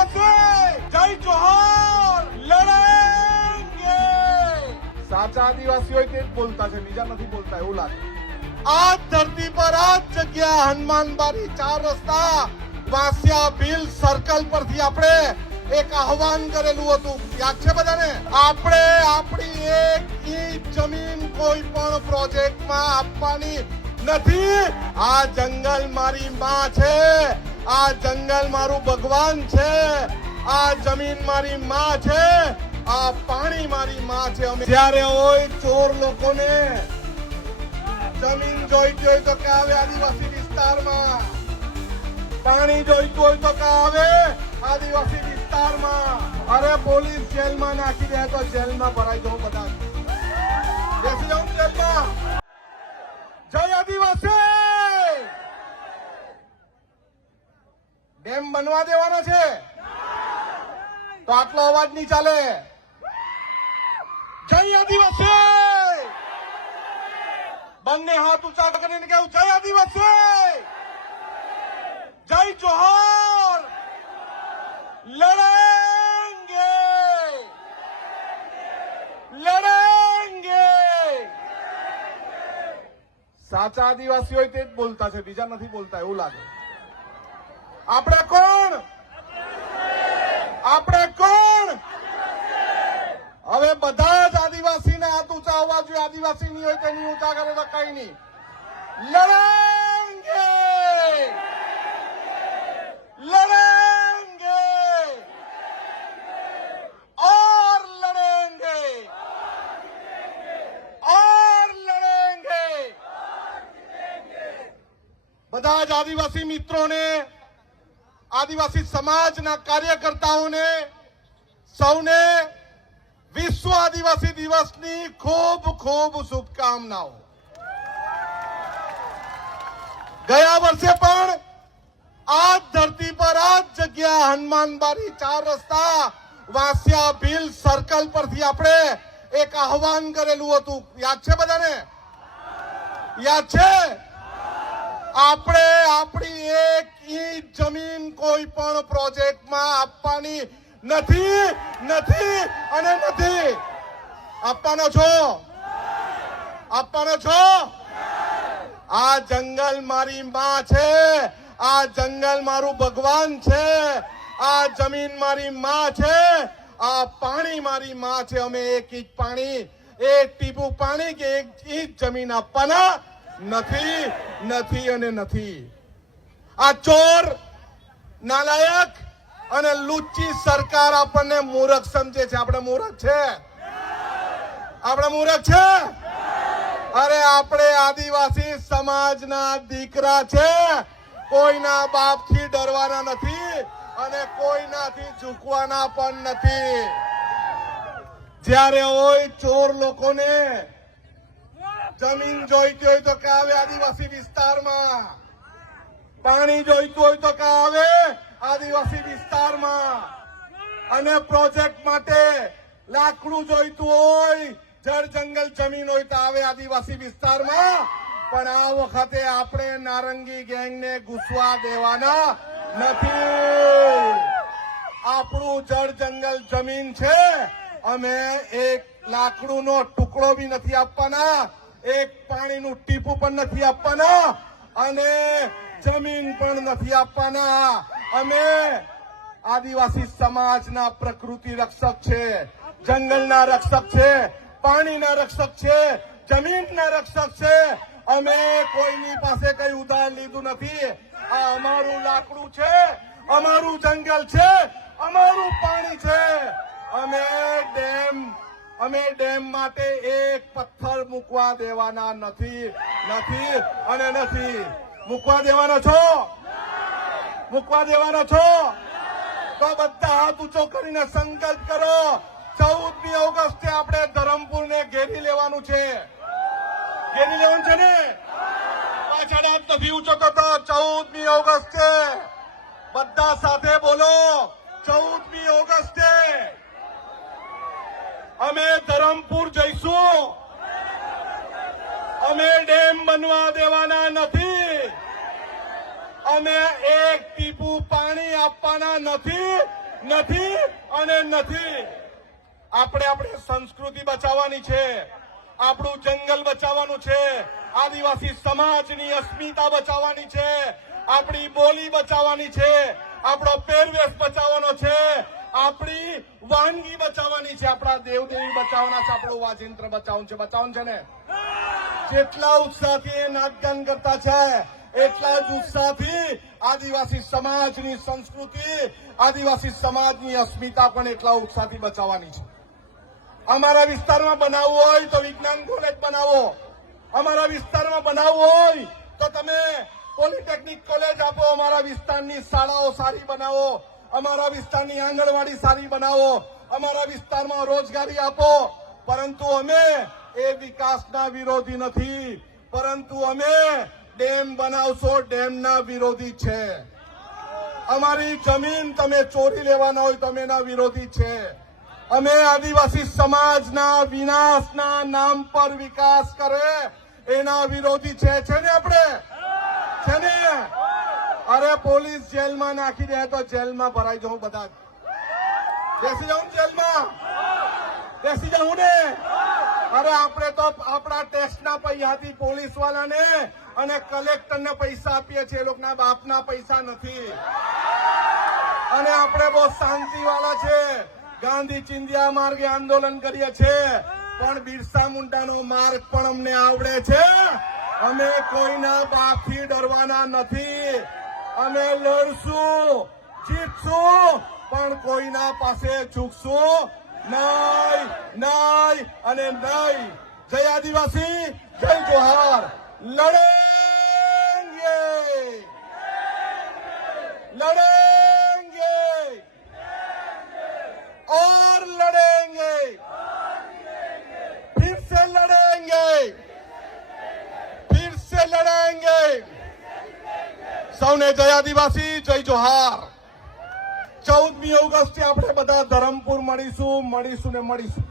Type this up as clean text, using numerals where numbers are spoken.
દિવસે જય જોહર લડેંગે. સાચા આદિવાસી હોય તે જ બોલતા છે, બીજા નથી બોલતા એવું લાગે. આ ધરતી પર આ જગ્યા હનુમાનબારી 4 રસ્તા વાસિયા ભીલ સર્કલ પરથી આપણે એક આહવાન કરેલું હતું, યાદ છે બધાને? આપણે આપણી એક ઇંચ જમીન કોઈ પણ પ્રોજેક્ટમાં આપવાની નથી. આ જંગલ મારી માં છે, આ જંગલ મારું ભગવાન છે, આ જમીન મારી માં છે, આ પાણી મારી માં છે. અમે જ્યારે હોય ચોર લોકોને જમીન જોઈતી હોય તો કે આવે આદિવાસી વિસ્તારમાં, પાણી જોઈતું હોય તો કે આવે આદિવાસી વિસ્તારમાં. અરે પોલીસ જેલમાં નાખી દે તો જેલમાં ભરાઈ જવું, બધા બેસી જાઉં જેલમાં. જય આદિવાસી. ડેમ બનવા દેવાનો છે તો આટલો અવાજ નહીં ચાલે. જય આદિવાસી. બંને હાથ ઊંચા કરીને કહ્યું જય આદિવાસી, જય જોહર લડેંગે લડેંગે. સાચા આદિવાસી હોય તે જ બોલતા છે, બીજા નથી બોલતા એવું લાગે. આપણે કોણ? આપણે કોણ? હવે બધા જ આદિવાસીના હાથ ઊંચા હોવા જોઈએ. આદિવાસી નહીં હોય તેની ઊંચા કરે તો કઈ નહીં. લડેંગે લડેંગે और लड़ेंगे और लड़ेंगे. બધા જ આદિવાસી મિત્રોને, આદિવાસી સમાજના કાર્યકર્તાઓને સૌને વિશ્વ આદિવાસી દિવસની ખૂબ ખૂબ શુભકામનાઓ. ગયા વર્ષે પણ આ ધરતી પર આ જગ્યા હનુમાનબારી 4 રસ્તા વાસિયા ભીલ સર્કલ પરથી આપણે એક આહવાન કરેલું હતું, યાદ છે બધાને? યાદ છે? આપણે આપણી એક ઇંચ જમીન કોઈ પણ પ્રોજેક્ટમાં આપવાની નથી નથી અને નથી. આપવાનો છો? આપવાનો છો? આ જંગલ મારી માં છે, આ જંગલ મારું ભગવાન છે, આ જમીન મારી માં છે, આ પાણી મારી માં છે. અમે એક ઇંચ પાણી, એક ટીપું પાણી કે એક ઇંચ જમીન આપવાના નથી નથી અને નથી. આ ચોર, નાલાયક અને લુચ્ચી સરકાર આપણને મૂર્ખ સમજે છે. આપણે મૂર્ખ છે? આપણે મૂર્ખ છે? અરે આપણે આદિવાસી સમાજના દીકરા છે. કોઈના બાપથી ડરવાના નથી અને કોઈનાથી ઝૂકવાના પણ નથી. જ્યારે હોય ચોર લોકોને જમીન જોઈતી હોય તો કે આવે આદિવાસી વિસ્તારમાં, પાણી જોઈતું હોય તો કે આવે આદિવાસી વિસ્તારમાં, અને પ્રોજેક્ટ માટે લાકડું જોઈતું હોય, જળ જંગલ જમીન હોય તો આવે આદિવાસી વિસ્તારમાં. પણ આ વખતે આપણે નારંગી ગેંગને ઘૂસવા દેવાના નથી. આપણું જળ જંગલ જમીન છે. અમે એક લાકડુંનો ટુકડો બી નથી આપવાના, એક પાણીનું ટીપું પણ નથી આપવાના અને જમીન પણ નથી આપવાના. અમે આદિવાસી સમાજના પ્રકૃતિ રક્ષક છે, જંગલના રક્ષક છે, પાણીના રક્ષક છે, જમીનના રક્ષક છે. અમે કોઈની પાસે કઈ ઉધાર લીધું નથી. આ અમારું લાકડું છે, અમારું જંગલ છે, અમારું પાણી છે. અમે ડેમ માટે એક પથ્થર મૂકવા દેવાના નથી નથી અને નથી. મૂકવા દેવાનો છો? મૂકવા દેવાનો છો? તો બધા હાથ ઊંચો કરીને સંકલ્પ કરો. 14મી ઓગસ્ટે આપણે ધરમપુરને ઘેરી લેવાનું છે. ઘેરી લેવાનું છે ને? પાછળ હાથ નથી ઊંચો કરતો. 14મી ઓગસ્ટે બધા સાથે બોલો. 14મી ઓગસ્ટે અમે ધરમપુર જઈશું. અમે ડેમ બનવા દેવાના નથી. અમે એક ટીપું પાણી આપવાના નથી નથી અને નથી. આપણે આપણી સંસ્કૃતિ બચાવવાની છે, આપણું જંગલ બચાવવાનું છે, આદિવાસી સમાજની અસ્મિતા બચાવવાની છે, આપણી બોલી બચાવવાની છે, આપણો પહેરવેશ બચાવવાનો છે, આપણી વાનગી બચાવવાની છે, આપણા દેવદેવી બચાવવાના છે, આપણું વાજિંત્ર બચાવવાનું છે ને. જેટલા ઉત્સાહથી એ નાચગાન કરતા છે એટલા જ ઉત્સાહથી આદિવાસી સમાજની સંસ્કૃતિ, આદિવાસી સમાજની અસ્મિતા પણ એટલા ઉત્સાહથી બચાવવાની છે. અમારા વિસ્તારમાં બનાવવું હોય તો વિજ્ઞાન કોલેજ બનાવો, અમારા વિસ્તારમાં બનાવવું હોય તો તમે પોલિટેકનિક કોલેજ આપો, અમારા વિસ્તારની શાળાઓ સારી બનાવો, અમારા વિસ્તારની આંગણવાડી સારી બનાવો, અમારા વિસ્તારમાં રોજગારી આપો. પરંતુ અમે એ વિકાસના વિરોધી નથી, પરંતુ અમે ડેમ બનાવશો ડેમના વિરોધી છે. અમારી જમીન તમે ચોરી લેવાના હોય તો અમે એના વિરોધી છે. અમે આદિવાસી સમાજના વિનાશના નામ પર વિકાસ કરે એના વિરોધી છે ને આપણે છે ને. અરે પોલીસ જેલમાં નાખી દે તો જેલમાં ભરાઈ જવું, બધા બેસી જાઉં જેલમાં, બેસી જાઉં ને. અરે આપણે તો આપણા ટેક્સના પૈસાથી પોલીસ વાળાને અને કલેક્ટરને પૈસા આપીએ છીએ, એ લોકોના બાપના પૈસા નથી. અને આપણે બહુ શાંતિ વાળા છે, ગાંધી ચિંધ્યા માર્ગે આંદોલન કરીએ છીએ, પણ બિરસા મુંડાનો માર્ગ પણ અમને આવડે છે. અમે કોઈના બાપથી ડરવાના નથી. અમે લડશું, જીતશું, પણ કોઈના પાસે ઝૂકશું નહીં, નહીં અને નહીં. જય આદિવાસી, જય જોહાર. લડેંગે, લડેંગે और लड़ेंगे, फिर से लड़ेंगे, फिर से लड़ेंगे. સૌને જય આદિવાસી, જય જોહાર. 14મી ઓગસ્ટે આપણે બધા ધરમપુર મળીશું ને મળીશું.